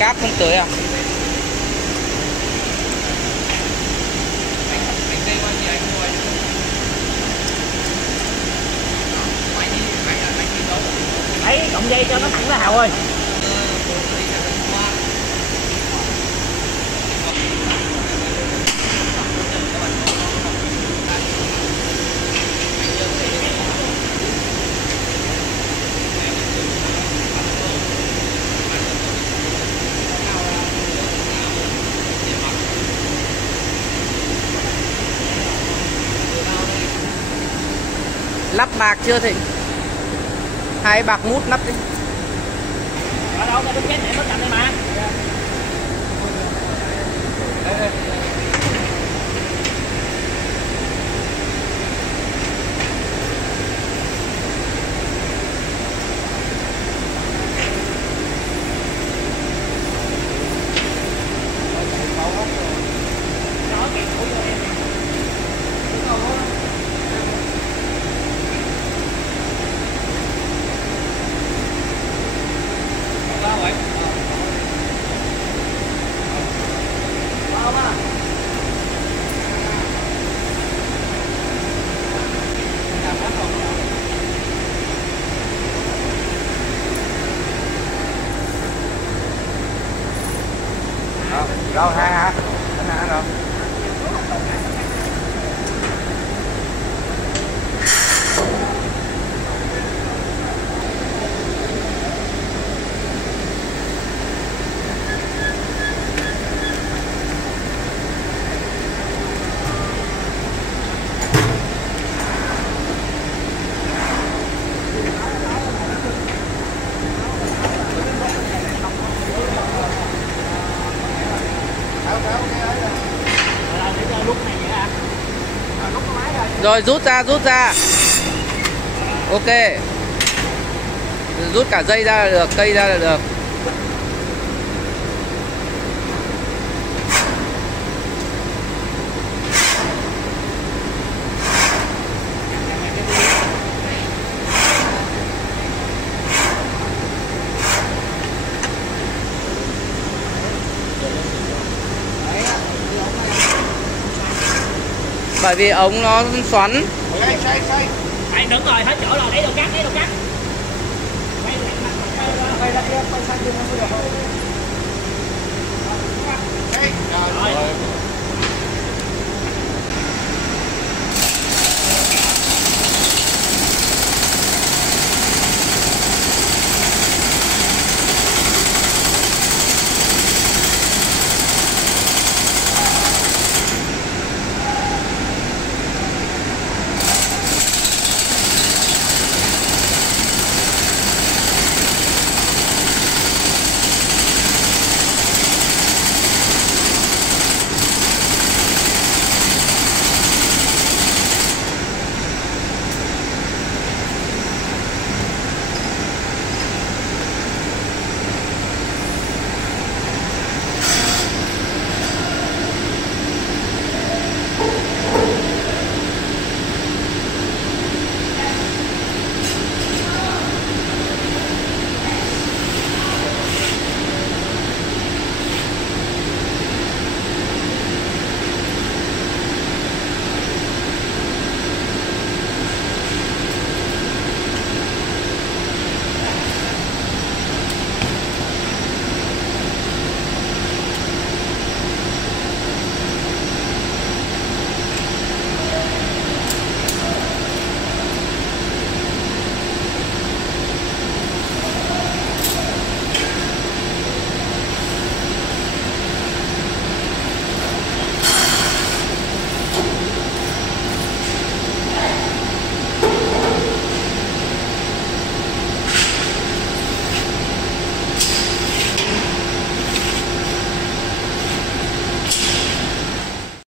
Cáp không tới à? Đấy, cộng dây cho nó thẳng ra Hào ơi. Lắp bạc chưa Thịnh? Hai bạc mút lắp đi. Ở đâu cái đúc kết này nó cầm đây mà. Đâu hai hả? Anh rồi. Rồi rút ra ok, rút cả dây ra là được, cây ra là được. Bởi vì ống nó xoắn. Anh đứng rồi, hết chỗ rồi, lấy đồ cắt. Quay ra kia, quay sang kia nó được không?